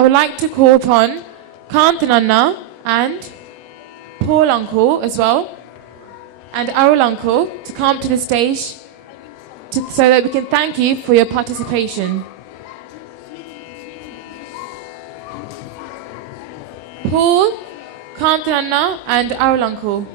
I would like to call upon Kantananna and Paul Uncle as well, and Arul Uncle to come to the stage so that we can thank you for your participation. Paul, Kantananna and Arul Uncle.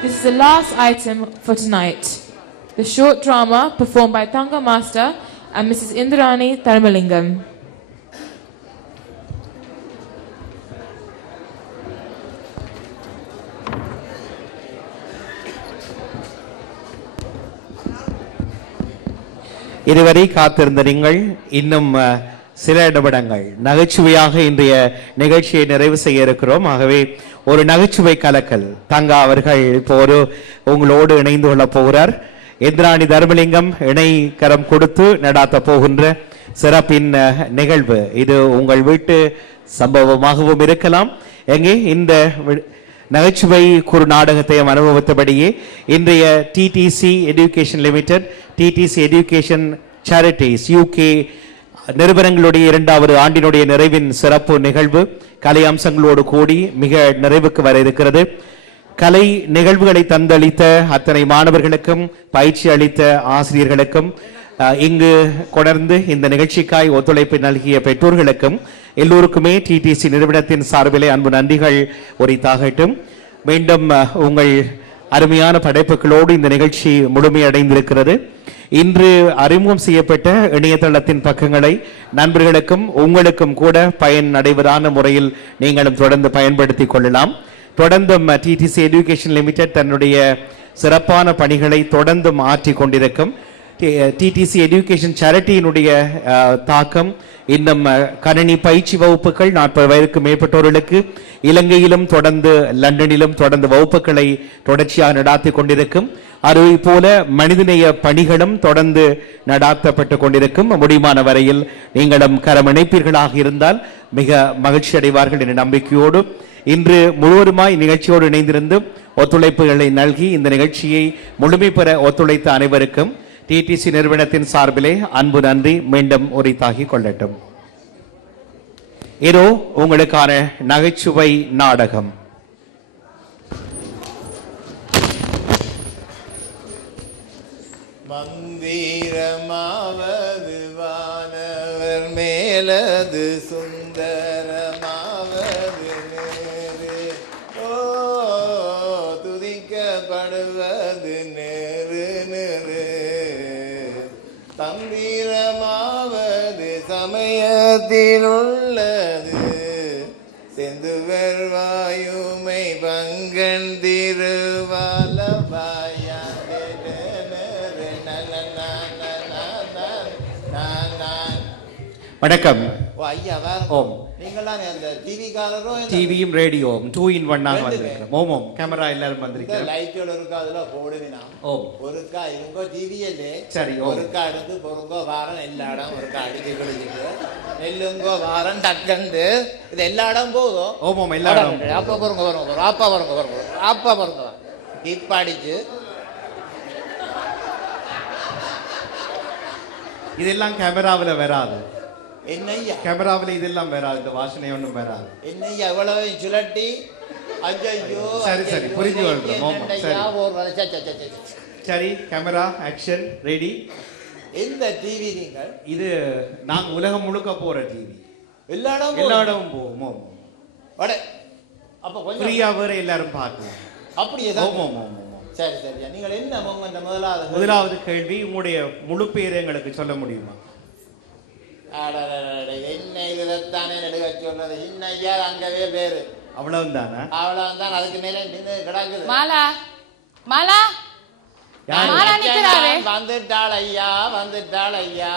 This is the last item for tonight. The short drama performed by Thanga Master and Mrs. Indrani Tharmalingam. இதுவரை காத்திருந்த நீங்கள் இன்னும் சில நிமிடங்கள் நகைச்சுவையாக இன்றைய நிகழ்ச்சியை நிறைவு செய்ய இருக்கிறோம். ஆகவே ஒரு நகைச்சுவை கலக்கல் தங்கா அவர்கள் இப்போ உங்களோடு இணைந்து கொள்ள போகிறார். இந்திராணி தர்மலிங்கம் இணை கரம் கொடுத்து நடாத்த போகின்ற சிறப்பின் நிகழ்வு இது உங்கள் வீட்டு சம்பவமாகவும் இருக்கலாம். எங்கே இந்த நகைச்சுவை குறு நாடகத்தையும் அனுபவித்தபடியே இன்றைய DTC education limited, DTC education charities UK நிறுவனங்களுடைய 2வது ஆண்டினுடைய நிறைவின் சிறப்பு நிகழ்வு கலை அம்சங்களோடு கூடி மிக நிறைவுக்கு வர இருக்கிறது. கலை நிகழ்வுகளை தந்தளித்த அத்தனை மாணவர்களுக்கும் பயிற்சி அளித்த ஆசிரியர்களுக்கும் இங்கு கொணர்ந்து இந்த நிகழ்ச்சிக்காய் ஒத்துழைப்பு நல்கிய பெற்றோர்களுக்கும் எல்லோருக்குமே டிடிசி நிறுவனத்தின் சார்பிலே அன்பு நன்றிகள் உரித்தாகட்டும். மீண்டும் உங்கள் அருமையான படைப்புகளோடு இந்த நிகழ்ச்சி முழுமையடைந்திருக்கிறது. இன்று அறிமுகம் செய்யப்பட்ட இணையதளத்தின் பக்கங்களை நண்பர்களுக்கும் உங்களுக்கும் கூட பயன் அடைவதான முறையில் நீங்களும் தொடர்ந்து பயன்படுத்திக் கொள்ளலாம். தொடர்ந்தும் டிடிசி எஜுகேஷன் லிமிடெட் தன்னுடைய சிறப்பான பணிகளை தொடர்ந்து ஆற்றிக் கொண்டிருக்கும். டிடிசி எஜுகேஷன் சேரிட்டியினுடைய தாக்கம் இன்னும் கணினி பயிற்சி வகுப்புகள் 40 வயதுக்கு மேற்பட்டோர்களுக்கு இலங்கையிலும் தொடர்ந்து லண்டனிலும் தொடர்ந்து வகுப்புகளை தொடர்ச்சியாக நடாத்தி கொண்டிருக்கும். அதை போல மனிதநேய பணிகளும் தொடர்ந்து நடாத்தப்பட்டு கொண்டிருக்கும். முடியுமான வரையில் நீங்களும் கரமிணைப்பீர்களாக இருந்தால் மிக மகிழ்ச்சி அடைவார்கள் என்ற நம்பிக்கையோடு இன்று முழுவதுமாய் நிகழ்ச்சியோடு இணைந்திருந்து ஒத்துழைப்புகளை நல்கி இந்த நிகழ்ச்சியை முழுமை பெற ஒத்துழைத்த அனைவருக்கும் டிடிசி நிறுவனத்தின் சார்பிலே அன்பு நன்றி மீண்டும் உரித்தாகிக் கொள்ளட்டும். இதோ உங்களுக்கான நகைச்சுவை நாடகம். மந்திரமாவது வானவர் மேலது சுந்தரமாவது நேரு, ஓ துதிக்கப்படுவது நேரு நேரு, தந்திரமாவது சமயத்தில் உள்ளது, செந்துவர் வாயுமை பங்கன் திருவாலபாய. வணக்கம். ஓம். நீங்களாம் அந்த டிவிக்காரரோ டிவியும் ரேடியோவும் 2 in 1 ஆக வந்திருக்கிறோம். ஓம் கேமரா எல்லாரும் வந்திருக்கிறோம். லைட்கள் இருக்கா அதுல போடுவினா. ஓம். ஒருக்கா இருங்கோ டிவியிலே. சரி. ஒருக்கா எடுத்து பொறுங்கோ வாரம் எல்லா இடம் ஒருக்கா அடிச்சு குளிச்சுட்டு நெல்லுங்கோ வாரம் டக்கண்டு இது எல்லா இடம் போதும். ஓம் ஓம் எல்லா இடம். அப்பா பொறுங்க வரும் அப்பா பொறுங்க வரும் அப்பா பொறுங்க இப்ப அடிச்சு இதெல்லாம் கேமராவில் வராது. என்னையா கேமராவில் இதெல்லாம் வராது. இந்த வாசனை ஒன்றும் வராது. என்னையா எவ்வளவு சுழட்டி ஐயோ. சரி சரி புரிஞ்சு கொள்றோம். சரி கேமரா ஆக்ஷன் ரெடி. எந்த டிவி நீங்கள்? இது நாங்க உலகம் முழுக்க போற டிவி. எல்லா இடமும் போவோம். அப்ப கொஞ்சம் ஃப்ரீயா வேற எல்லாரும் பார்க்கலாம். அப்படியே சரி சரியா. நீங்கள் என்ன இந்த முதலாவது கேள்வி உங்களுடைய முழு பேரை எங்களுக்கு சொல்ல முடியுமா? என்ன இதுலத்தானே நடுக சொல்றது இன்னையா அங்கவே பேரு அவ்வளவுதானா? அவ்வளவுதான். அதுக்கு மேல நின்று கிடக்குது. மாலா மாலா மாலா நிக்கறாரே. வந்துட்டாள் ஐயா வந்துட்டாள் ஐயா.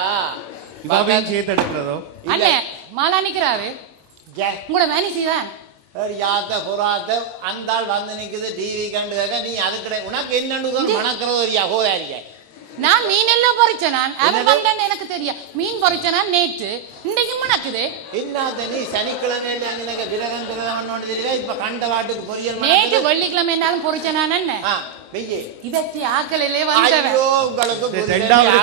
இவாவையும் சேர்த்து எடுக்கிறதோ? அண்ணே மாலா நிக்கறாரே. உங்களோட மேனேஜர் தான் யாத்த புறாத்த அந்த ஆள் வந்து நிக்குது டிவி கண்டு கேட்க நீ அதுக்கிட உனக்கு என்னன்னு மணக்கிறது ஒரு யகோதாரிக்க நான் மீன் எல்லாம் பொறிச்சேன் நான் அவன் வந்தான்னு எனக்கு தெரியும் மீன் பொறிச்சேன் நான் நேற்று இன்றைக்கு மணக்குது இன்னாத நீ சனிக்கிழமை விரகம் திருதம் தெரியல இப்ப கண்ட வாட்டுக்கு பொரியல் நேற்று வெள்ளிக்கிழமை என்னாலும் பொறிச்சேன் நான் என்ன இதற்கு ஆக்களிலே வந்தவன் இரண்டாவது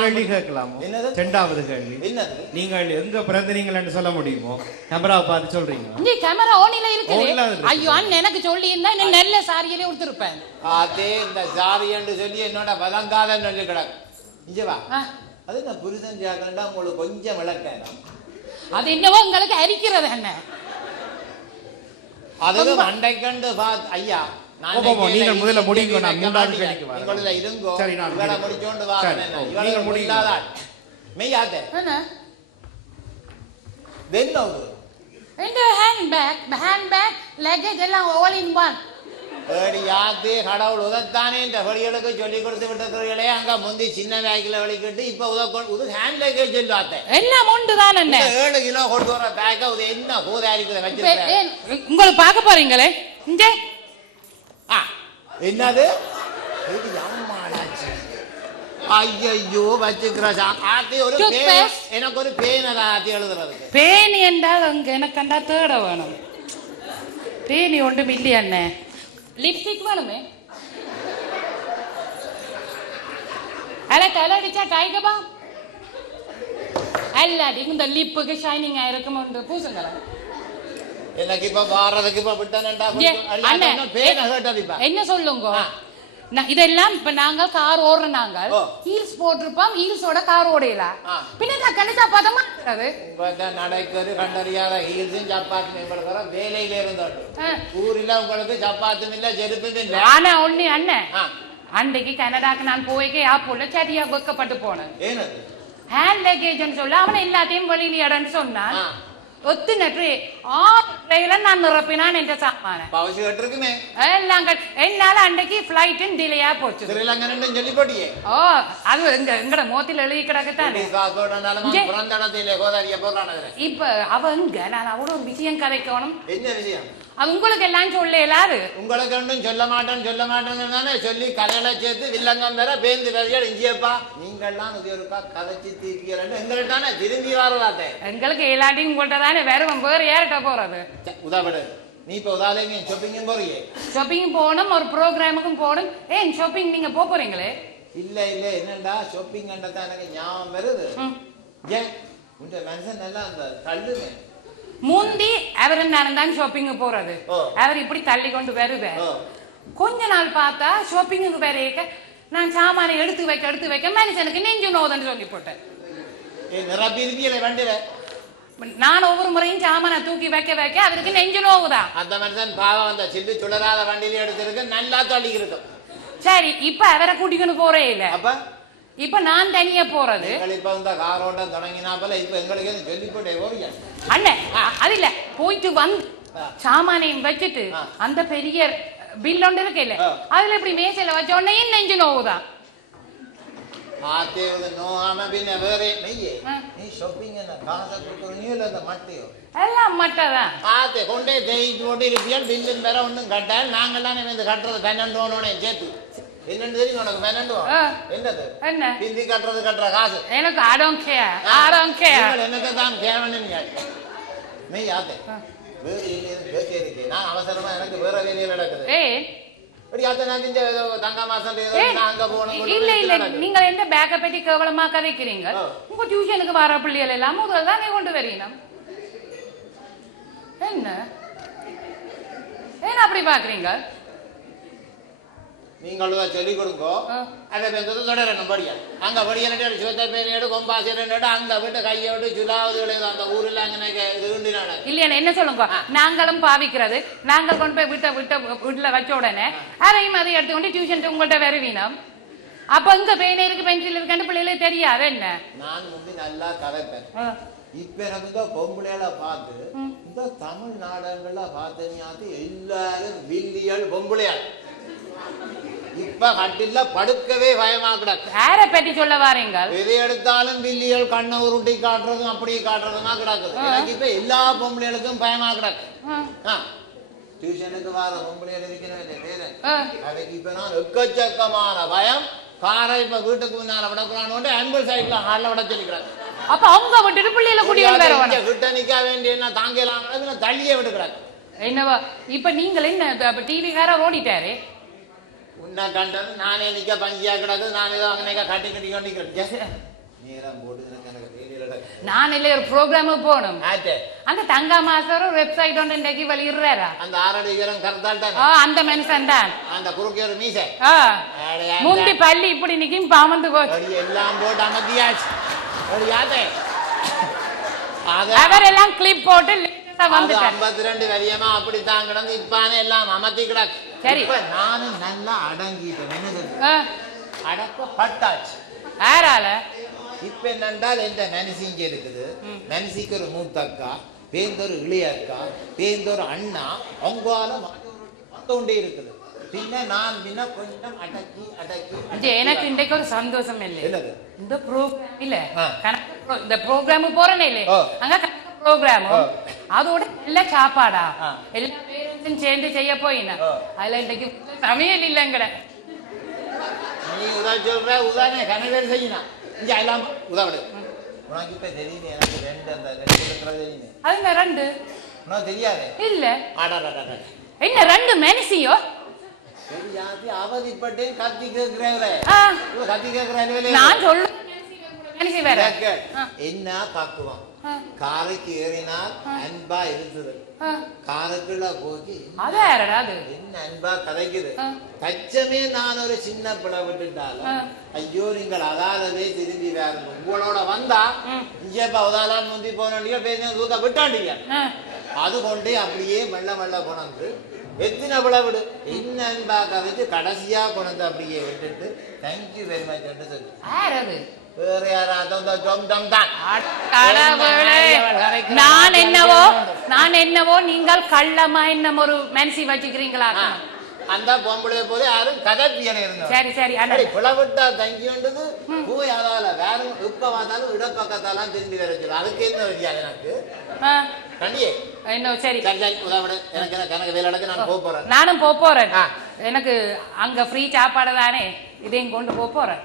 கேள்வி கேட்கலாம் இரண்டாவது கேள்வி நீங்கள் எங்க பிறந்தீங்கள் என்று சொல்ல முடியுமோ கேமராவை பார்த்து சொல்றீங்க இங்க கேமரா ஓனில இருக்குது ஐயோ அண்ணன் எனக்கு சொல்லி இருந்தா என்ன நல்ல சாரியிலே கொடுத்திருப்பேன் அதே இந்த சாரி என்று சொல்லி என்னோட பதங்கால சொல்லி கிடக்கு இங்க வா அது நான் புரிதன் ஜாக்கண்டா உங்களுக்கு கொஞ்சம் விளக்கம் அது என்னவோ உங்களுக்கு அரிக்கிறது என்ன அதுக்கு அண்டைக்கண்டு ஐயா நீங்கள் முதல்ல முடிங்க நான் மூன்றாவது கேள்விக்கு வரேன் நீங்கள இருங்கோ சரி நான் இவள முடிச்சோண்டு வாரேன் இவள முடியாதா மெய்யாதே என்ன then now இந்த handbag luggage எல்லாம் all in one ஏடி யாதே கடவுள் உதத்தானே இந்த வழிகளுக்கு சொல்லி கொடுத்து விட்டவர்களே அங்க முந்தி சின்ன பேக்ல வலிக்கிட்டு இப்ப உத ஹேண்ட் லக்கேஜ் சொல்லாதே எல்லாம் ஒன்று தான் என்ன 7 கிலோ கொண்டு வர பேக் அது என்ன போதாரிக்குது வச்சிருக்கேன் உங்களுக்கு பார்க்க போறீங்களே இங்க என்னது இது யாமாடாச்சு ஐயோ வச்சுக்கிறா ஆத்தி ஒரு பேன் எனக்கு ஒரு பேன் அத ஆத்தி எழுதுறதுக்கு பேன் என்றால் அங்க எனக்கு கண்டா தேட வேணும் பேனி ஒன்று மில்லி அண்ணே லிப்ஸ்டிக் வேணுமே அல தலை அடிச்சா டைகபா அல்லாடி இந்த லிப்புக்கு ஷைனிங் ஆயிருக்கும் ஒன்று பூசுங்களா எனக்கு இப்ப வாரதுக்கு இப்ப விட்டானண்டா என்ன சொல்லுங்க இதெல்லாம் இப்ப நாங்க கார் ஓடுறோம் நாங்க ஹீல்ஸ் போட்டிருப்போம் ஹீல்ஸோட கார் ஓடையில பின்ன கண்டிப்பா பதமா நடக்கிறது கண்டறியாத ஹீல்ஸும் சப்பாத்தும் உங்களுக்கு வேலையில இருந்தோம் ஊரில உங்களுக்கு சப்பாத்தும் இல்ல செருப்பும் இல்ல ஆனா ஒண்ணு அண்ணன் அன்றைக்கு கனடாக்கு நான் போய்க்கே ஆப்போல சரியா வெக்கப்பட்டு போனேன் ஹேண்ட் லக்கேஜ் சொல்ல அவனை எல்லாத்தையும் வெளியில இடன்னு சொன்னான் நான் நிரப்பினான் என்ற சாமான என்னால அன்றைக்கு பிளைட் டிலேயா போச்சு ஓ அது எங்கட மோத்தில எழுதி கிடக்கத்தானே இப்ப அவங்க நான் அவ்வளவு ஒரு விஷயம் கதைக்கணும் என்ன விஷயம் அது உங்களுக்கு எல்லாம் சொல்ல இயலாது உங்களுக்கு ஒன்றும் சொல்ல மாட்டேன்னு சொல்லி கதையில சேர்த்து வில்லங்கம் வேற பேந்து வேறையால் இஞ்சியப்பா நீங்கள்லாம் ஒருக்கா கதைச்சு தீர்க்கிறேன் எங்கள்கிட்ட திரும்பி வரலாத்தே எங்களுக்கு எல்லாத்தையும் உங்கள்கிட்ட தானே வேற ஏறிட்ட போறது உதாபடு நீ இப்ப உதாரணம் ஷாப்பிங்கும் போறியே ஷாப்பிங் போகணும் ஒரு ப்ரோக்ராமுக்கும் போகணும் ஏன் ஷாப்பிங் நீங்க போறீங்களே இல்ல என்னண்டா ஷாப்பிங் கண்டதான் எனக்கு ஞாபகம் வருது ஏன் உங்க மனுஷன் நல்லா அந்த தள்ளுங்க முந்தி அவர் நான் ஷாப்பிங் போறது அவர் இப்படி தள்ளி கொண்டு வருவேன் கொஞ்ச நாள் பார்த்தா ஷாப்பிங்கு வரைக்க நான் சாமானை எடுத்து வைக்க மனுஷனுக்கு நெஞ்சு நோதன்னு சொல்லி போட்டேன் நான் ஒவ்வொரு முறையும் சாமான தூக்கி வைக்க அவருக்கு நெஞ்சு நோவுதான் அந்த மனுஷன் பாவம் அந்த சில்லு சுழராத வண்டியில எடுத்திருக்கு நல்லா தள்ளி இருக்கும் சரி இப்ப அவரை கூட்டிக்கொண்டு போறே இல்ல அப்ப இப்ப நான் தனியா போறது இப்ப இந்த காரோட்டம் தொடங்கினாப்பல இப்ப எங்களுக்கு சொல்லி போட்டே போறீங்க அண்ணே அது இல்ல போயிட்டு வந்து சாமானையும் வச்சுட்டு அந்த பெரிய பில் ஒன்று இருக்கு இல்ல அதுல இப்படி மேசையில வச்ச உடனே நெஞ்சு நோவுதான் எல்லாம் மட்டதான் கொண்டே போட்டு இருப்பியால் பில்லுன்னு வேற ஒன்றும் கட்டால் நாங்கள்லாம் கட்டுறது 12 சேர்த்து என்னன்னு தெரியும் உனக்கு 12 என்னது என்ன ஹிந்தி கட்டுற காசு எனக்கு I don't care என்னத்தை தான் கேவனுங்க மெய் ஆத்தே வேறு பேசி இருக்கு நான் அவசரமா எனக்கு வேற வேலையில நடக்குது நீங்க எந்த பேக்க பத்தி கேவலமா கதைக்கிறீங்க உங்க டியூஷனுக்கு வர பிள்ளைகள் எல்லாம் முதல் தான் கொண்டு வரீங்க என்ன அப்படி பாக்குறீங்க நீங்களும் சொல்லிக் கொடுங்கோ அதை தொடரணும் படியா அங்க படியா சிவத்த பேரையோடு கொம்பாசிட்டு அங்க விட்டு கையோடு சுலாவது அந்த ஊர்ல அங்கே இல்லையா என்ன சொல்லுங்க நாங்களும் பாவிக்கிறது நாங்கள் கொண்டு போய் வீட்டுல வச்ச உடனே அதையும் அதை எடுத்துக்கொண்டு டியூஷன் உங்கள்கிட்ட வருவீனம் அப்ப இங்க பெயின் இருக்கு பென்சில் இருக்கு பிள்ளைகளுக்கு தெரியாது என்ன நான் வந்து நல்லா கதைப்பேன் இப்ப எனக்கு இந்த பொம்பளையால பார்த்து இந்த தமிழ் நாடகங்கள்ல பார்த்தீங்கன்னா எல்லாரும் வில்லியல் பொம்பளையாள் இப்ப இப்ப கட்டில படுக்கவே பயமா கிடக்கு. யாரை பற்றி சொல்ல வாரீங்க? எதை எடுத்தாலும் வில்லியல் கண்ணை உருட்டி காட்டுறதும் அப்படி காட்டுறதுமா கிடக்குது. எனக்கு இப்ப எல்லா பொம்பளைகளுக்கும் பயமா கிடக்கு. டியூஷனுக்கு வர பொம்பளைகள் இருக்கிறேன் அதுக்கு இப்ப நான் எக்கச்சக்கமான பயம். காரை இப்ப வீட்டுக்கு முன்னால விடக்கூடாது ஆம்புலன்ஸ் சைட்ல ஹார்ல விட சொல்லிக்கிறாங்க. அப்ப அவங்க விட்டுட்டு பிள்ளைகளை கூட்டிட்டு கிட்ட நிக்க வேண்டிய என்ன தாங்கலாம் தள்ளியே விட்டுக்கிறாங்க. என்னவா இப்ப நீங்கள் என்ன டிவிக்கார ஓடிட்டாரு உன்ன கண்டது நானே நிக்க பஞ்சியா கிடக்கு. நான் ஏதோ அங்க கட்டி கட்டி கொண்டு நேரம் போட்டு நான் இல்ல ஒரு ப்ரோக்ராமுக்கு போகணும். அந்த தங்கா மாஸ்டர் ஒரு வெப்சைட் ஒன்று இன்றைக்கு வெளியிடுறாரா? அந்த ஆரடிகரம் கர்த்தால் தான் அந்த மனுஷன் தான். அந்த குறுக்கே ஒரு மீசை முந்தி பள்ளி இப்படி நிக்கும் பாமந்து போச்சு. எல்லாம் போட்டு அமர்த்தியாச்சு. அவர் எல்லாம் கிளிப் போட்டு 52 வரியமா அப்படித்தான் கிடந்து இப்பானே எல்லாம் அமர்த்தி கிடக்கு. சரி நானும் நல்லா அடங்கிட்டேன். அடக்கப்பட்டாச்சு. யாரால? இப்ப என்னென்றால் எந்த மனசிங்க இருக்குது. மனசிக்கு ஒரு மூத்தக்கா, பேந்தொரு இளையக்கா, பேந்தொரு அண்ணா, அவங்களால கொண்டே இருக்குது. பின்ன நான் பின்ன கொஞ்சம் அடக்கி அடக்கி எனக்கு இன்றைக்கு ஒரு சந்தோஷம் இல்லை. இந்த ப்ரோக்ராம் இல்ல இந்த ப்ரோக்ராம் போறேனே இல்லை அங்க ப்ரோக்ராம் அதோட எல்லா சாப்பாடா எல்லா பேரும் சேர்ந்து செய்ய போயினா அதுல இன்றைக்கு சமையல் இல்லைங்கட. நீ உதா சொல்ற உதானே கணவர் செய்யணும். இங்க எல்லாம் உதவிடு. உனக்கு இப்ப தெரியுது எனக்கு ரெண்டு அந்த தெரியுது. அது ரெண்டு உனக்கு தெரியாது இல்ல. ஆடாடா என்ன ரெண்டு மனசியோ தெரியாது. அவதிப்பட்டே கத்தி கேட்கிறேன். கத்தி கேட்கிறேன். நான் சொல்ல என்ன பாக்குவான். காருக்கு ஏறினால் அன்பா இருக்குது. காருக்குள்ள போய் என்ன அன்பா கதைக்குது. தச்சமே நான் ஒரு சின்ன பிள்ளை விட்டுட்டாலும் ஐயோ நீங்கள் அதாலவே திரும்பி வேற உங்களோட வந்தா இங்கப்பா உதாலான் முந்தி போனீங்க பேச தூக்க விட்டாண்டீங்க. அது கொண்டே அப்படியே மெல்ல மெல்ல கொண்டு எத்தனை பிள்ளை விடு என்ன அன்பா கதைச்சு கடைசியா கொண்டு அப்படியே விட்டுட்டு தேங்க்யூ வெரி மச் என்று சொல்லி வேற யாராவது நான் என்னவோ நீங்கள் கள்ளமா என்ன ஒரு மனசி வச்சுக்கிறீங்களா? அந்த பொம்பளை போல யாரும் கதப்பியனை இருந்தா சரி சரி புலவிட்டா தங்கின்றது போய் அதால வேற இப்ப பார்த்தாலும் இடப்பக்கத்தாலாம் திரும்பி வர சொல்லு. அதுக்கு என்ன வழியா எனக்கு கண்டியே என்ன சரி உதவிட எனக்கு கணக்கு வேலை நடக்க நான் போறேன். நானும் போறேன். எனக்கு அங்க ஃப்ரீ சாப்பாடு தானே இதையும் கொண்டு போறேன்.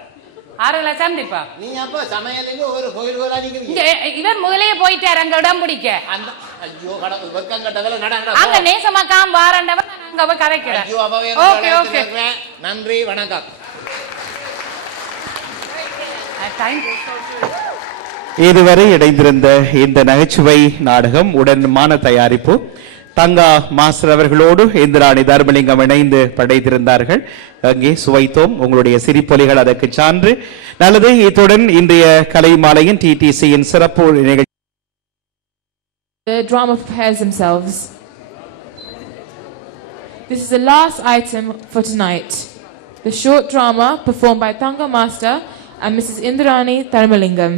6 லட்சம் சந்திப்பா. நீ அப்ப சமையலுக்கு ஒரு கோயில் கோலா நிக்கிறீங்க. இவர் முதலே போயிட்டாரு அங்க இடம் பிடிக்க. அந்த ஐயோ கடவுள் வெக்கங்கட்டதல நடங்கடா. அங்க நேசமாக்காம வாரண்டவன் அங்க போய் கரைக்கிறேன். ஐயோ அவவே ஓகே ஓகே நன்றி வணக்கம். இதுவரை இணைந்திருந்த இந்த நகைச்சுவை நாடகம் உடன்மான தயாரிப்பு தங்கா மாஸ்டர் அவர்களோடு இந்திராணி தர்மலிங்கம் இணைந்து படைத்திருந்தார்கள். அங்கே சுவைத்தோம். உங்களுடைய சிரிப்பொலிகள் அதற்கு சான்று. நல்லது. இத்துடன் இன்றைய கலை மாலையின் டிடிசியின் சிறப்பு நிகழ்ச்சி. The drama prepares themselves. This is the last item for tonight. The short drama performed by Tanga Master and Mrs. Indrani Tharmalingam.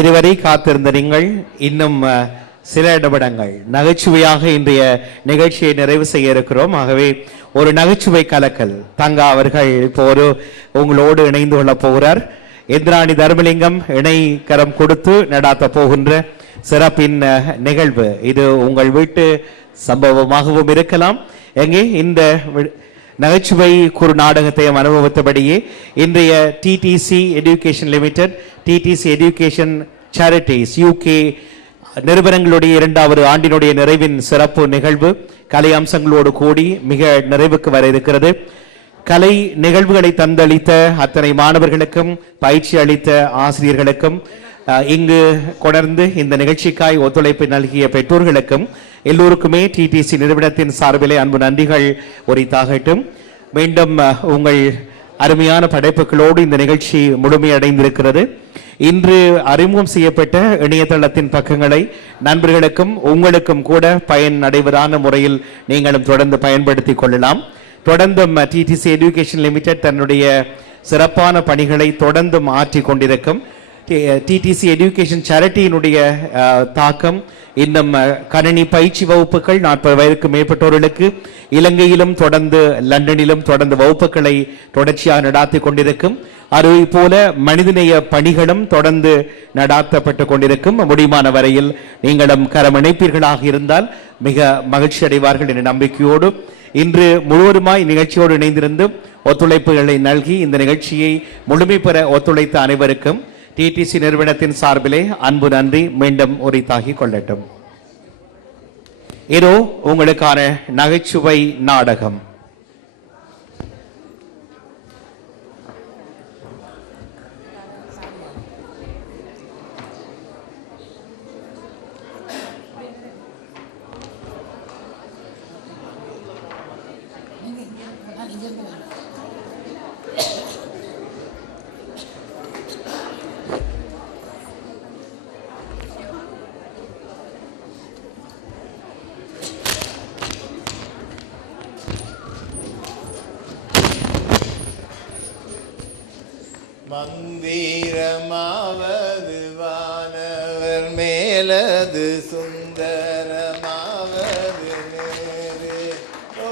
இதுவரை காத்திருந்த நீங்கள் இன்னும் சில நிமிடங்கள் நகைச்சுவையாக இன்றைய நிகழ்ச்சியை நிறைவு செய்ய இருக்கிறோம். ஆகவே ஒரு நகைச்சுவை கலக்கல் தங்கா அவர்கள் இப்போ உங்களோடு இணைந்து கொள்ள போகிறார். இந்திராணி தர்மலிங்கம் இணை கரம் கொடுத்து நடாத்த போகின்ற சிறப்பின் நிகழ்வு இது உங்கள் வீட்டு சம்பவமாகவும் இருக்கலாம். எங்கே இந்த நகைச்சுவை குறு நாடகத்தையும் அனுபவித்தபடியே இன்றைய DTC education limited, DTC education charities UK நிறுவனங்களுடைய 2வது ஆண்டினுடைய நிறைவின் சிறப்பு நிகழ்வு கலை அம்சங்களோடு கூடி மிக நிறைவுக்கு வர இருக்கிறது. கலை நிகழ்வுகளை தந்தளித்த அத்தனை மாணவர்களுக்கும் பயிற்சி அளித்த ஆசிரியர்களுக்கும் இங்கு கொணர்ந்து இந்த நிகழ்ச்சிக்காய் ஒத்துழைப்பு நல்கிய பெற்றோர்களுக்கும் எல்லோருக்குமே டிடிசி நிறுவனத்தின் சார்பிலே அன்பு நன்றிகள் உரித்தாகட்டும். மீண்டும் உங்கள் அருமையான படைப்புகளோடு இந்த நிகழ்ச்சி முழுமையடைந்திருக்கிறது. இன்று அறிமுகம் செய்யப்பட்ட இணையதளத்தின் பக்கங்களை நண்பர்களுக்கும் உங்களுக்கும் கூட பயன் அடைவதான முறையில் நீங்களும் தொடர்ந்து பயன்படுத்திக் கொள்ளலாம். தொடர்ந்து டிடிசி எஜுகேஷன் லிமிடெட் தன்னுடைய சிறப்பான பணிகளை தொடர்ந்து மாற்றிக் கொண்டிருக்கும் டிடிசி எஜுகேஷன் சேரிட்டியினுடைய தாக்கம் இன்னும் கணினி பயிற்சி வகுப்புகள் 40 வயதுக்கு மேற்பட்டோர்களுக்கு இலங்கையிலும் தொடர்ந்து லண்டனிலும் தொடர்ந்து வகுப்புகளை தொடர்ச்சியாக நடாத்திக் கொண்டிருக்கும். அதை போல மனிதநேய பணிகளும் தொடர்ந்து நடாத்தப்பட்டு கொண்டிருக்கும். முடியுமான வரையில் நீங்களும் கரமிணைப்பீர்களாக இருந்தால் மிக மகிழ்ச்சி அடைவார்கள் என்ற நம்பிக்கையோடு இன்று முழுவதுமாய் நிகழ்ச்சியோடு இணைந்திருந்து ஒத்துழைப்புகளை நல்கி இந்த நிகழ்ச்சியை முழுமை பெற ஒத்துழைத்த அனைவருக்கும் டிடிசி நிறுவனத்தின் சார்பிலே அன்பு நன்றி மீண்டும் உரித்தாகிக் கொள்ளட்டும். இதோ உங்களுக்கான நகைச்சுவை நாடகம். மந்திரமாவது வானவர் மேலது சுந்தரமாவது நேரு. ஓ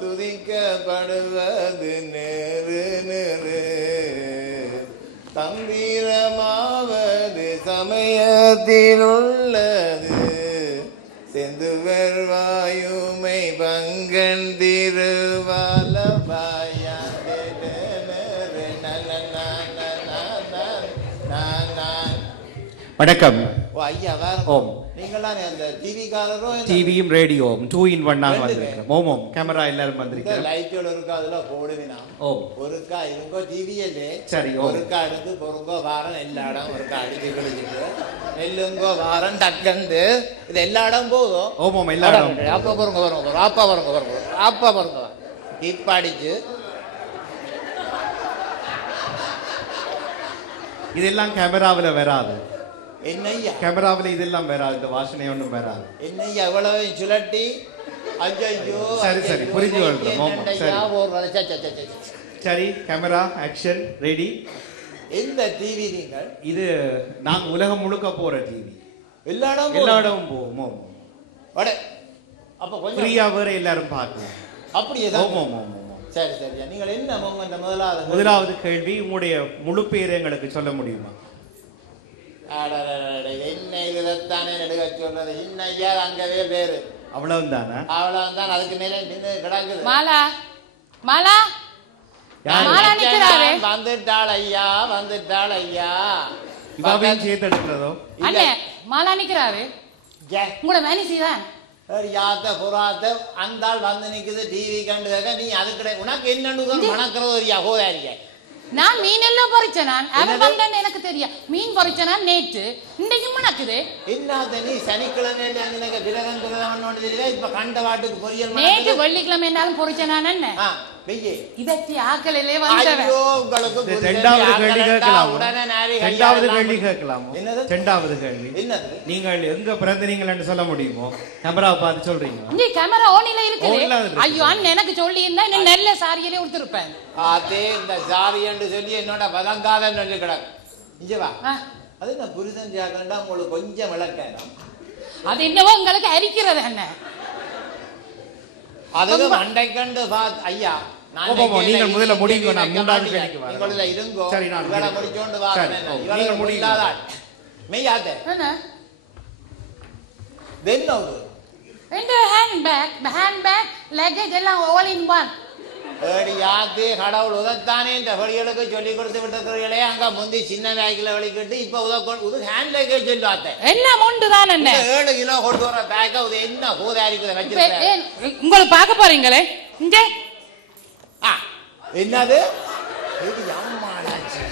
துதிக்கப்படுவது நேரு நேரு. தந்திரமாவது சமயத்தில் உள்ளது செந்துவர் வாயுமை பங்கன் திருவாலபாய. வணக்கம். ஓம். நீங்களாம் அந்த டிவிக்காரரோ டிவியும் ரேடியோவும் 2 in 1 ஆக வந்திருக்கிறோம். ஓம் கேமரா எல்லாரும் வந்திருக்கிறோம். லைட்டோட இருக்கா அதுல போடுவினா. ஓம். ஒருக்கா இருங்கோ டிவியிலே. சரி. ஒருக்கா எடுத்து பொறுங்கோ வாரம் எல்லா இடம் ஒருக்கா அடிச்சு கிழிச்சிட்டு நெல்லுங்கோ வாரம் டக்கண்டு இது எல்லா இடம் போதும். ஓம் ஓம் எல்லா இடம். அப்பா பொறுங்க வரும் அப்பா பொறுங்க வரும் அப்பா பொறுங்க இப்ப அடிச்சு இதெல்லாம் கேமராவில வராது. என்னையா கேமராவில இதெல்லாம் வராது. இந்த வாசனை ஒன்றும் வராது. என்னையா எவ்வளவு சுழட்டி ஐயோ. சரி சரி புரிஞ்சு கொள்றோம். சரி கேமரா ஆக்ஷன் ரெடி. எந்த டிவி நீங்கள்? இது நாங்க உலகம் முழுக்க போற டிவி. எல்லா இடமும் போவோம். அப்ப கொஞ்சம் ஃப்ரீயா வேற எல்லாரும் பார்க்கலாம். அப்படியே சரி சரி. நீங்கள் என்ன அந்த முதலாவது கேள்வி உங்களுடைய முழு பேரை எங்களுக்கு சொல்ல முடியுமா? என்ன இதுதானே நெடுக சொல்றது இன்னையா அங்கவே பேரு அவ்வளவுதானா? அவ்வளவுதான். அதுக்கு மேல கிடக்குது. மாலா மாலா மாலா நிக்கறாரே. வந்துட்டாள் ஐயா வந்துட்டாள் ஐயா. இவாவையும் சேர்த்து எடுக்கிறதோ? அண்ணே மாலா நிக்கறாரு. உங்களோட மேனேஜி தான். யாத்த புறாத்த அந்தாள் வந்து நிக்குது டிவி கண்டுக்க. நீ அதுக்கிட உனக்கு என்னன்னு மணக்கிறது ஒரு யகோதாரிக்க. நான் மீன் எல்லாம் பொறிச்சேன். நான் அவன் வந்தேன்னு எனக்கு தெரியும். மீன் பொறிச்சேன் நான் நேற்று. இன்றைக்கு மணக்குது. என்னது நீ சனிக்கிழமை விலகம் தெரியல. இப்ப கண்ட வாட்டுக்கு பொரியல் நேற்று வெள்ளிக்கிழமை என்னாலும் பொறிச்சேன் நான். என்ன இதற்கு ஆக்கலிலே வந்தவன். இரண்டாவது கேள்வி கேட்கலாம். இரண்டாவது கேள்வி நீங்கள் எங்க பிறந்தீங்கள் என்று சொல்ல முடியுமோ? கேமராவை பார்த்து சொல்றீங்க. இங்க கேமரா ஓனில இருக்குது. ஐயோ அண்ணன் எனக்கு சொல்லி இருந்தா நீ நல்ல சாரியிலே கொடுத்திருப்பேன். அதே இந்த சாரி என்று சொல்லி என்னோட வதங்காத சொல்லி கிடக்கு. இங்க வா. அது நான் புரிதன் ஜாக்கண்டா உங்களுக்கு கொஞ்சம் விளக்கம். அது என்னவோ உங்களுக்கு அரிக்கிறது என்ன? அதுக்கு மண்டை கண்டு ஐயா நீங்கள் முதல்ல முடிங்க. நான் மூன்றாவது கேள்விக்கு வரேன். நீங்க இருங்கோ. சரி நான் இவளை முடிச்சோண்டு வாரேன். நீங்க முடியலாதா? மெய்யாதே. என்ன? then now இந்த handbag luggage எல்லாம் all in one. யாத்தே கடவுள் உதத்தானே இந்த வழிகளுக்கு சொல்லி கொடுத்து விட்டுக்கிறீங்களே. அங்க முந்தி சின்ன பேக்கில் வலிக்கிட்டு இப்ப உது ஹேண்ட் லக்கேஜ் சொல்லாத்த எல்லாம் உண்டு தான். என்ன 7 கிலோ கொண்டு வர பேக்க இது என்ன கூதாரிக்குது வச்சிருக்கேன். உங்களை பார்க்க போறீங்களே இங்க. என்னது இது அம்மாடாச்சு.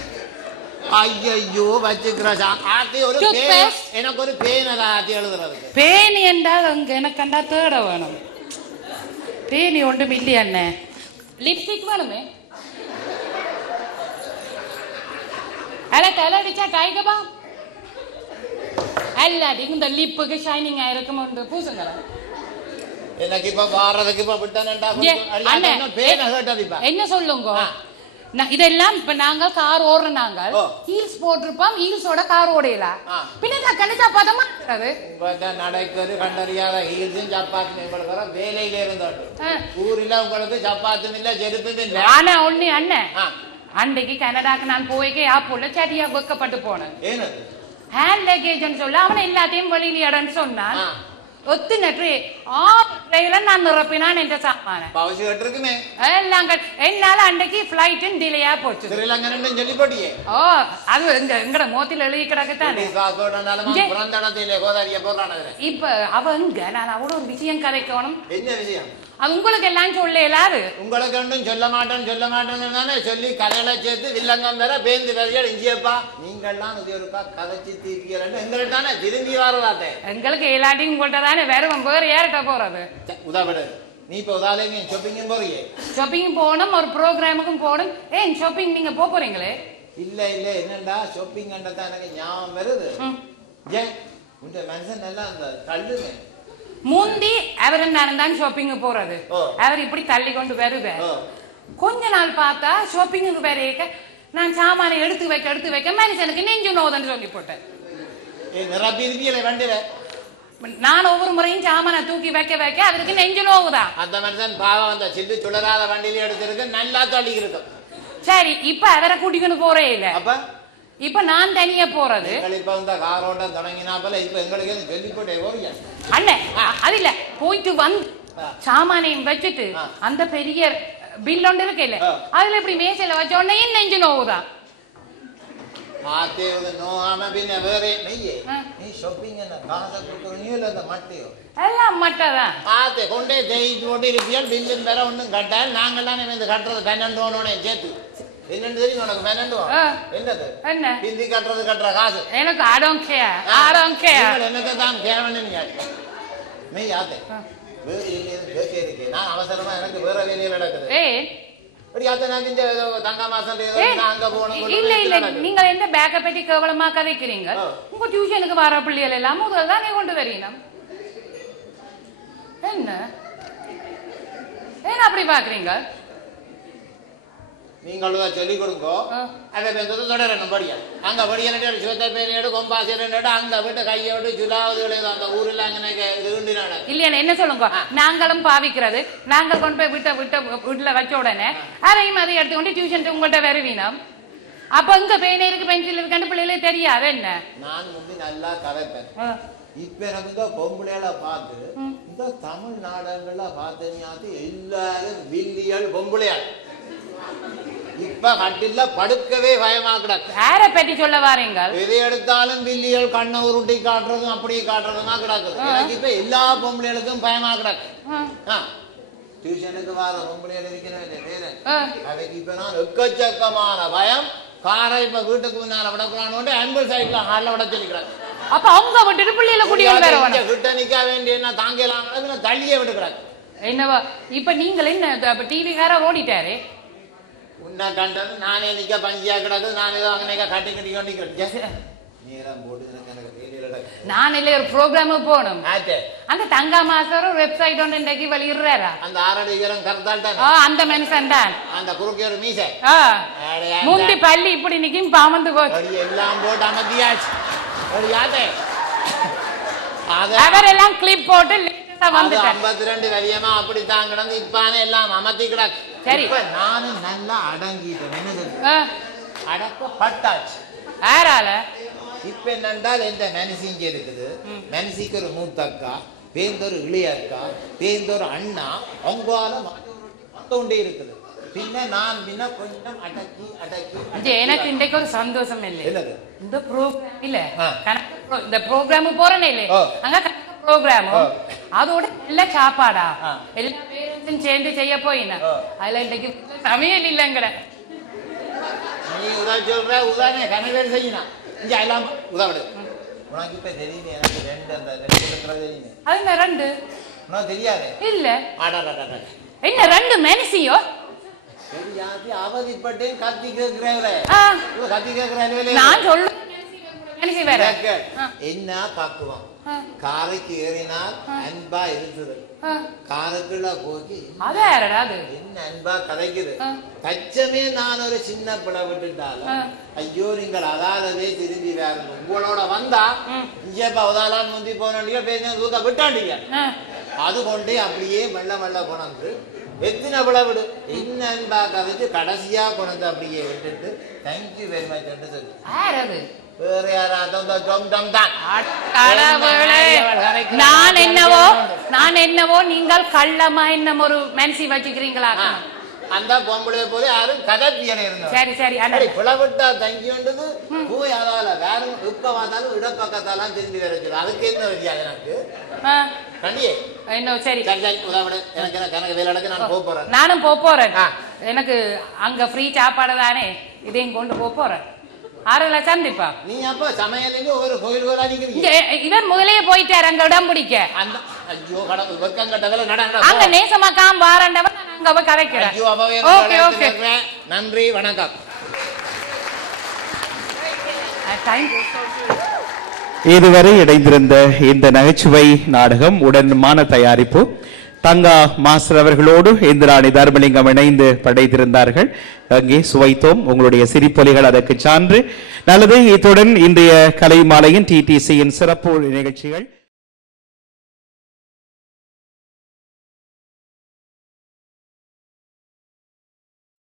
ஐயோ வச்சுக்கிறா. ஆத்தி ஒரு பேன். எனக்கு ஒரு பேன் அதை ஆத்தி எழுதுறதுக்கு. பேனி என்றால் அங்க எனக்கு கண்டா தேட வேணும். பேனி ஒன்றும் இல்லையா அண்ணே? லிப்ஸ்டிக் வேணுமே. அல தலை அடிச்சா காய்கபா அல்லாடி இந்த லிப்புக்கு ஷைனிங் ஆயிருக்கும் ஒன்று பூசுங்களா. எனக்கு இப்ப வாரதுக்கு இப்ப விட்டானேண்டா. என்ன சொல்லுங்க? இதெல்லாம் இப்ப நாங்க கார் ஓடுற நாங்கள் ஹீல்ஸ் போட்டிருப்போம் ஹீல்ஸோட கார் ஓடையில பின்ன கணிச்சா பதமா நடக்கிறது கண்டறியாத ஹீல்ஸும் சப்பாத்தி உங்களுக்கு வேலையில இருந்தாட்டு ஊரில் உங்களுக்கு சப்பாத்தும் இல்ல செருப்பும் இல்ல. ஆனா ஒண்ணு அண்ணன் அன்றைக்கு கனடாக்கு நான் போய்க்கே ஆப்போல சட்டியா வைக்கப்பட்டு போனேன். ஹேண்ட் லக்கேஜ் சொல்ல அவனை எல்லாத்தையும் வெளியில இடன்னு சொன்னான். நான் நிரப்பினான் என்ற சாமான எல்லாம் என்னால அன்றைக்கு பிளைட் டிலேயா போச்சு. எங்கட மோத்தில எழுதி கிடக்குத்தானே. இப்ப அவங்க நான் அவ்வளவு ஒரு விஷயம் கதைக்கணும். என்ன விஷயம்? அது உங்களுக்கு எல்லாம் சொல்ல இயலாது. உங்களுக்கு ஒன்றும் சொல்ல மாட்டேன்னு சொல்லி கலையில சேர்த்து வில்லங்கம் வேற பேந்து வேறையா இஞ்சியப்பா நீங்க எல்லாம் கதைச்சு தீர்க்கிறேன் எங்கள்கிட்ட தானே திரும்பி வரலாத்தே. எங்களுக்கு எல்லாட்டி உங்கள்கிட்ட தானே வேற யார்கிட்ட போறது? உதாவிடு நீ இப்ப உதாரணம் ஷாப்பிங்கும் போறியே. ஷாப்பிங் போகணும் ஒரு ப்ரோக்ராமுக்கும் போகணும். ஏன் ஷாப்பிங் நீங்க போறீங்களே? இல்ல இல்ல என்னண்டா ஷாப்பிங் கண்டதான் எனக்கு ஞாபகம் வருது. ஏன் உங்க மனுஷன் நல்லா அந்த தள்ளுங்க முந்தி அவர் நான் தான் ஷாப்பிங் போறது. அவர் இப்படி தள்ளி கொண்டு வருவார். கொஞ்ச நாள் பார்த்தா ஷாப்பிங்கு வரைய நான் சாமான எடுத்து வைக்க மனுஷனுக்கு நெஞ்சு நோதன்னு சொல்லி போட்டேன். நான் ஒவ்வொரு முறையும் சாமான தூக்கி வைக்க அவருக்கு நெஞ்சு நோவுதான். அந்த மனுஷன் பாவம் அந்த சில்லு சுடராத வண்டியில எடுத்திருக்கு நல்லா தள்ளி இருக்கும். சரி இப்ப அவரை கூட்டிக்கொண்டு போறே இல்ல. அப்ப இப்ப நான் தனியா போறது. இப்ப இந்த காரோட்டம் தொடங்கினாப்பல இப்ப எங்களுக்கு சொல்லி போட்டே போறீங்க அண்ணே. அது இல்ல போயிட்டு வந்து சாமானையும் வச்சுட்டு அந்த பெரிய பில் ஒன்று இருக்கு இல்ல அதுல இப்படி மேசையில வச்ச உடனே நெஞ்சு நோவுதான். எல்லாம் மட்டதான் கொண்டே ஜெயிச்சு போட்டு இருப்பியால் பில்லுன்னு வேற ஒன்றும் கட்டால் நாங்கள்லாம் கட்டுறது 12 சேர்த்து என்னன்னு தெரியும் உனக்கு? என்னது என்ன பிந்தி கட்டுற காசு எனக்கு என்னத்தை தான் கேவன்னு மெய் ஆத்தே இருக்கு. நான் அவசரமா எனக்கு வேற வேலையில நடக்குது. நீங்க எந்த பேக்க பத்தி கேவலமா கதைக்கிறீங்க? உங்க டியூஷனுக்கு வர பிள்ளைகள் எல்லாம் முதல் தானே கொண்டு வரீங்க. என்ன ஏன் அப்படி பாக்குறீங்க? நீங்களும் சொல்லிக் கொடுங்க. தொடரணும் படியா அங்க படியா சிவத்த பேரு கொம்பாசிட்டு அங்க விட்டு கையோடு சுலாவது அந்த ஊர்ல இல்லையா என்ன சொல்லுங்க? நாங்களும் பாவிக்கிறது நாங்கள் கொண்டு போய் வீட்டுல வச்ச உடனே அதையும் அதை எடுத்துக்கொண்டு டியூஷன் உங்கள்கிட்ட வருவீனம். அப்ப இங்க பெயின் இருக்கு பென்சில் இருக்கு பிள்ளைகளே தெரியாது. என்ன நான் முந்தி நல்லா கதைப்பேன். இப்ப எனக்கு இந்த பொம்பளையால பார்த்து இந்த தமிழ் நாடகங்கள்ல பார்த்தீங்க எல்லாரும் வில்லியல் பொம்பளையாள். இப்ப கட்டில படுக்கவே பயமாக்குற யார பற்றி சொல்ல வாரீங்க? எதை எடுத்தாலும் வில்லியல் கண்ணை உருட்டி காட்டுறதும் அப்படி காட்டுறதுமா கிடக்குது. எனக்கு இப்ப எல்லா பொம்பளைகளுக்கும் பயமா கிடக்கு. டியூஷனுக்கு வர பொம்பளைகள் இருக்கிறேன் அதுக்கு இப்ப நான் எக்கச்சக்கமான பயம். காரை இப்ப வீட்டுக்கு முன்னால விடக்கூடாது அன்பல் சைட்ல ஹால்ல விட சொல்லிக்கிறாங்க. அப்ப அவங்க விட்டு பிள்ளைகளை கூட்டிட்டு கிட்ட நிக்க வேண்டிய என்ன தாங்கலாம் தள்ளியே விடுக்கிறாங்க. என்னவா இப்ப நீங்கள் என்ன டிவி கார ஓடிட்டாரு உன்ன கண்டது நானே நிக்க பஞ்சியா கிடக்கு. நான் ஏதோ அங்கே கட்டி கட்டி கொண்டிருக்கேன். நேரம் போட்டு நான் இல்ல ஒரு ப்ரோக்ராம் போகணும். அந்த தங்கா மாஸ்டர் ஒரு வெப்சைட் ஒன்று இன்றைக்கு வெளியிடுறாரா? அந்த 6 அடி உயரம் கருத்தால் தான் அந்த மனுஷன் தான். அந்த குறுக்கே ஒரு மீசை முந்தி பள்ளி இப்படி நிக்கும் பாமந்து போச்சு எல்லாம் போட்டு அமர்த்தியாச்சு. அவரெல்லாம் கிளிப் போட்டு 52 வலியமா அப்படித்தான் கிடந்து இப்பானே எல்லாம் அமர்த்தி கிடக்கு. சரி நானும் நல்லா அடங்கிட்டேன். என்ன அடக்கப்பட்டாச்சு. யாரால? இப்ப என்னென்றால் எந்த மனசிங்க இருக்குது. மனசிக்கு ஒரு மூத்தக்கா பேந்தொரு இளையக்கா பேந்தொரு அண்ணா அவங்களால கொண்டே இருக்குது. பின்ன நான் பின்ன கொஞ்சம் அடக்கி எனக்கு இன்றைக்கு ஒரு சந்தோஷம் இல்லை. இந்த ப்ரோக்ராம் இல்ல இந்த ப்ரோக்ராம் போறேனே இல்லை அங்க ப்ரோக்ராம் அதோட எல்லா சாப்பாடா எல்லா பேரண்ட்ஸும் சேர்ந்து செய்ய போயினா அதுல இன்றைக்கு சமையல் இல்லைங்கிற நீ உதா சொல்ற உதாரண கணவர் செய்யணும் இங்க எல்லாம் உதவிடு. உனக்கு இப்ப தெரியுது எனக்கு 2 அந்த 2 தெரியுது. அது 2 உனக்கு தெரியாது இல்ல? ஆடாடா என்ன 2 மெனசியோ தெரியாது அவதிப்பட்டேன் கத்தி கேட்கிறேன். நான் சொல்றேன் என்ன பக்குவம் காருக்கு ஏறினால் அன்பா இருக்குது காருக்குள்ள போய் என்ன அன்பா கதைக்குது கச்சமே நான் ஒரு சின்ன பிள்ளை விட்டுட்டாலும் ஐயோ நீங்கள் அதாலவே திரும்பி வேற உங்களோட வந்தா இங்கப்பா உதாலாம் முந்தி போனீங்க பேச தூக்க விட்டாண்டீங்க அது கொண்டே அப்படியே மெல்ல மெல்ல கொண்டு எத்தனை பிள்ளை விடு என்ன அன்பா கதைச்சு கடைசியா கொண்டு அப்படியே விட்டுட்டு தேங்க்யூ வெரி மச் சொல்லு வேற யாராவது நான் என்னவோ நீங்கள் கள்ளமா என்ன ஒரு மனசி வச்சுக்கிறீங்களா அந்த பொம்பளை போல யாரும் கதப்பியனை இருந்தாங்க சரி சரி பிளவிட்டா தங்கின்றது போய் அதால வேற இப்ப வந்தாலும் இடப்பக்கத்தாலாம் திரும்பி வரைச்சு அதுக்கு என்ன வரியா எனக்கு கண்டியே என்ன சரி எனக்கு வேலை நடக்கு நான் போறேன் நானும் போறேன் எனக்கு அங்க ஃப்ரீ சாப்பாடு தானே இதையும் கொண்டு போறேன் 6 லட்சம் சந்திப்பா நீ அப்ப சமையலுக்கு ஒரு கோயில் கோயிலா நிக்கிறீங்க இவர் முதலே போயிட்டாரு அங்க இடம் பிடிக்க அந்த ஐயோ கடவுள் வெக்கங்கட்டவல நடங்கடா அங்க நேசமா காம் வாரண்டவன் நான் அங்க போய் கரைக்கிறேன் ஐயோ அப்பவே ஓகே ஓகே நன்றி வணக்கம் இதுவரை இணைந்திருந்த இந்த நகைச்சுவை நாடகம் உடன்மான தயாரிப்பு தங்கா மாஸ்டர் அவர்களோடு இந்திராணி தர்மலிங்கம் இணைந்து படைத்திருந்தார்கள். அங்கே சுவைத்தோம். உங்களுடைய சிரிப்பொலிகள் அதற்கு சான்று. நல்லது. இத்துடன் இன்றைய கலை மாலையின் TTCயின் சிறப்பு நிகழ்ச்சிகள்